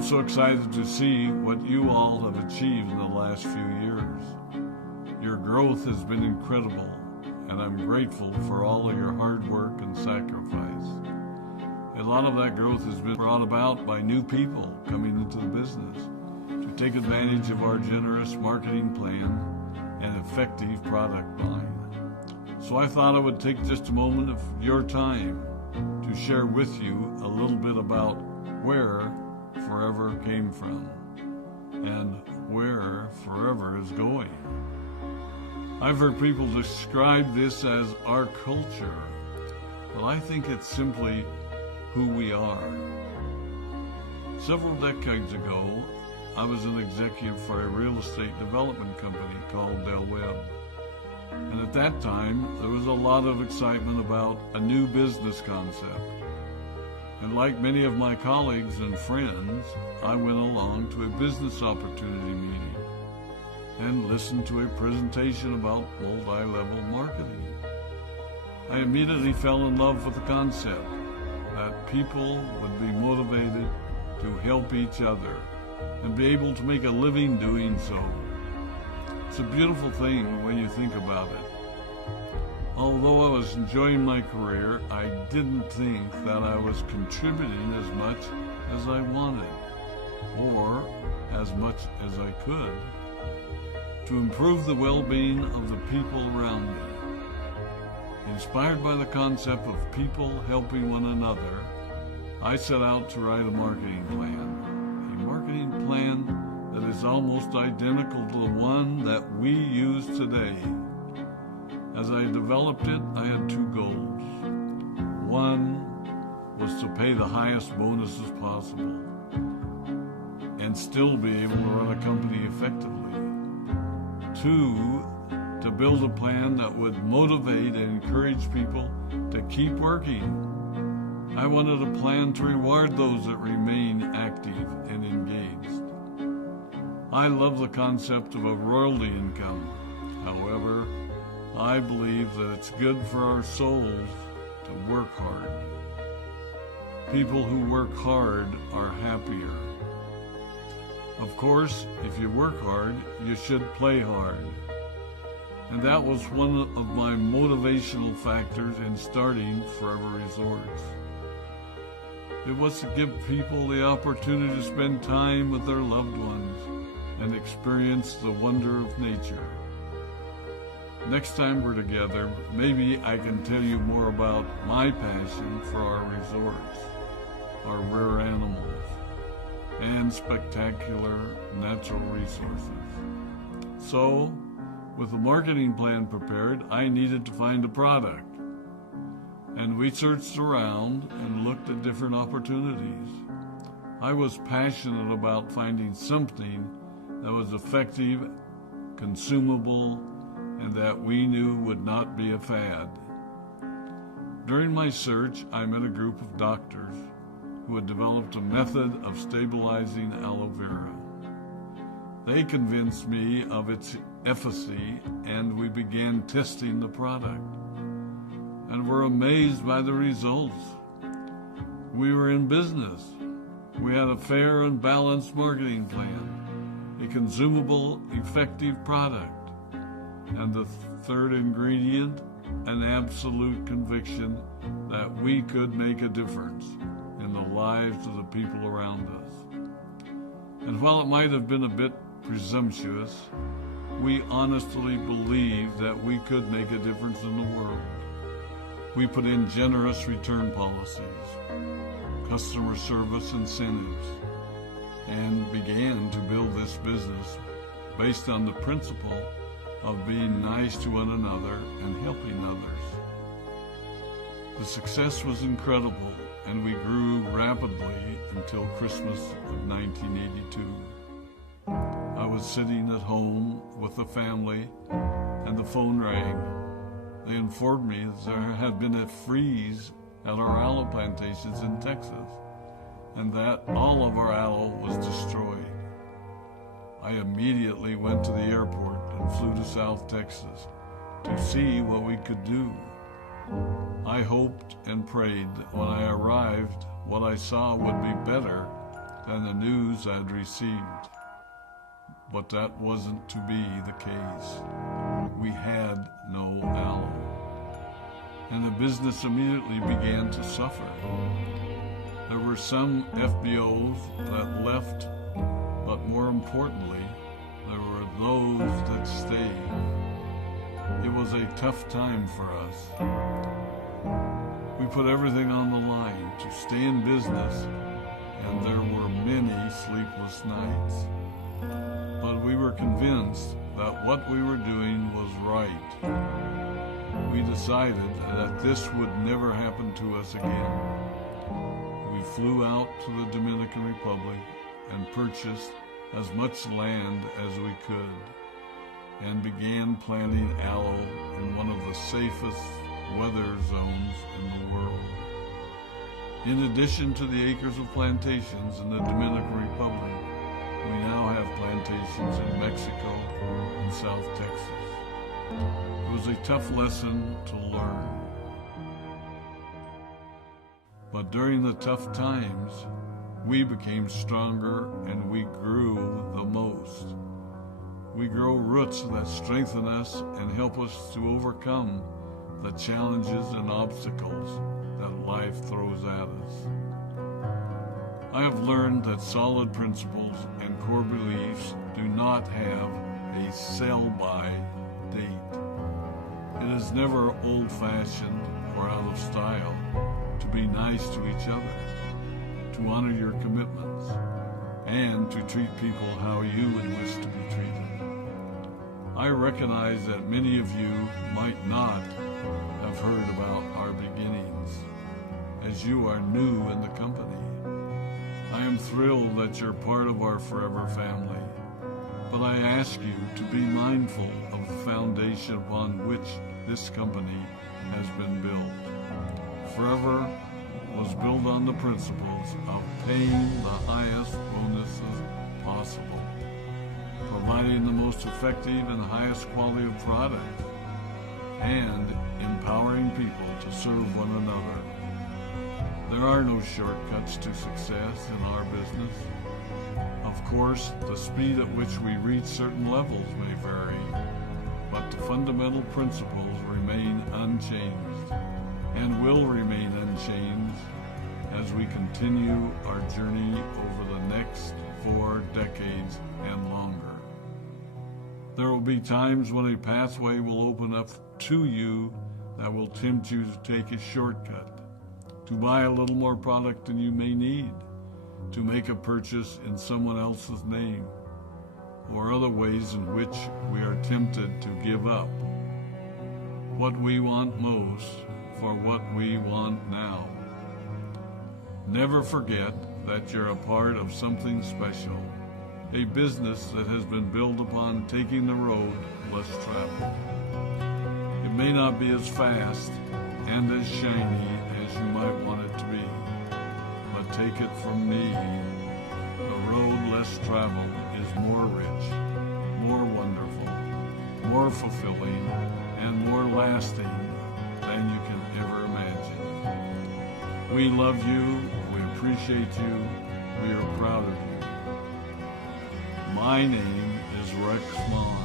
I'm so excited to see what you all have achieved in the last few years. Your growth has been incredible, and I'm grateful for all of your hard work and sacrifice. A lot of that growth has been brought about by new people coming into the business to take advantage of our generous marketing plan and effective product line. So I thought I would take just a moment of your time to share with you a little bit about where forever came from and where forever is going. I've heard people describe this as our culture, but I think it's simply who we are. Several decades ago, I was an executive for a real estate development company called Web. And at that time, there was a lot of excitement about a new business concept. And like many of my colleagues and friends, I went along to a business opportunity meeting and listened to a presentation about multi-level marketing. I immediately fell in love with the concept that people would be motivated to help each other and be able to make a living doing so. It's a beautiful thing when you think about it. Although I was enjoying my career, I didn't think that I was contributing as much as I wanted, or as much as I could, to improve the well-being of the people around me. Inspired by the concept of people helping one another, I set out to write a marketing plan that is almost identical to the one that we use today. As I developed it, I had two goals. One was to pay the highest bonuses possible and still be able to run a company effectively. Two, to build a plan that would motivate and encourage people to keep working. I wanted a plan to reward those that remain active and engaged. I love the concept of a royalty income. However, I believe that it's good for our souls to work hard. People who work hard are happier. Of course, if you work hard, you should play hard. And that was one of my motivational factors in starting Forever Resorts. It was to give people the opportunity to spend time with their loved ones and experience the wonder of nature. Next time we're together, maybe I can tell you more about my passion for our resorts, our rare animals, and spectacular natural resources. So, with the marketing plan prepared, I needed to find a product. And we searched around and looked at different opportunities. I was passionate about finding something that was effective, consumable, and that we knew would not be a fad. During my search, I met a group of doctors who had developed a method of stabilizing aloe vera. They convinced me of its efficacy, and we began testing the product, and were amazed by the results. We were in business. We had a fair and balanced marketing plan, a consumable, effective product, and the third ingredient, an absolute conviction that we could make a difference in the lives of the people around us. And while it might have been a bit presumptuous, we honestly believed that we could make a difference in the world. We put in generous return policies, customer service incentives, and began to build this business based on the principle of being nice to one another and helping others. The success was incredible, and we grew rapidly until Christmas of 1982. I was sitting at home with the family, and the phone rang. They informed me that there had been a freeze at our aloe plantations in Texas, and that all of our aloe was destroyed. I immediately went to the airport and flew to South Texas to see what we could do. I hoped and prayed that when I arrived, what I saw would be better than the news I'd received. But that wasn't to be the case. We had no aloe. And the business immediately began to suffer. There were some FBOs that left, but more importantly, there were those that stayed. It was a tough time for us. We put everything on the line to stay in business, and there were many sleepless nights. But we were convinced that what we were doing was right. We decided that this would never happen to us again. We flew out to the Dominican Republic and purchased as much land as we could and began planting aloe in one of the safest weather zones in the world. In addition to the acres of plantations in the Dominican Republic, we now have plantations in Mexico and South Texas. It was a tough lesson to learn. But during the tough times, we became stronger and we grew the most. We grow roots that strengthen us and help us to overcome the challenges and obstacles that life throws at us. I have learned that solid principles and core beliefs do not have a sell-by date. It is never old-fashioned or out of style to be nice to each other, to honor your commitments, and to treat people how you would wish to be treated. I recognize that many of you might not have heard about our beginnings, as you are new in the company. I am thrilled that you're part of our forever family, but I ask you to be mindful of the foundation upon which this company has been built. Forever was built on the principles of paying the highest bonuses possible, providing the most effective and highest quality of product, and empowering people to serve one another. There are no shortcuts to success in our business. Of course, the speed at which we reach certain levels may vary, but the fundamental principles remain unchanged and will remain unchanged as we continue our journey over the next 4 decades and longer. There will be times when a pathway will open up to you that will tempt you to take a shortcut, to buy a little more product than you may need, to make a purchase in someone else's name, or other ways in which we are tempted to give up what we want most for what we want now. Never forget that you're a part of something special, a business that has been built upon taking the road less traveled. It may not be as fast and as shiny as you might want it to be, but take it from me, the road less traveled is more rich, more wonderful, more fulfilling, and more lasting than you can ever imagine. We love you, we appreciate you, we are proud of you. My name is Rex Mon.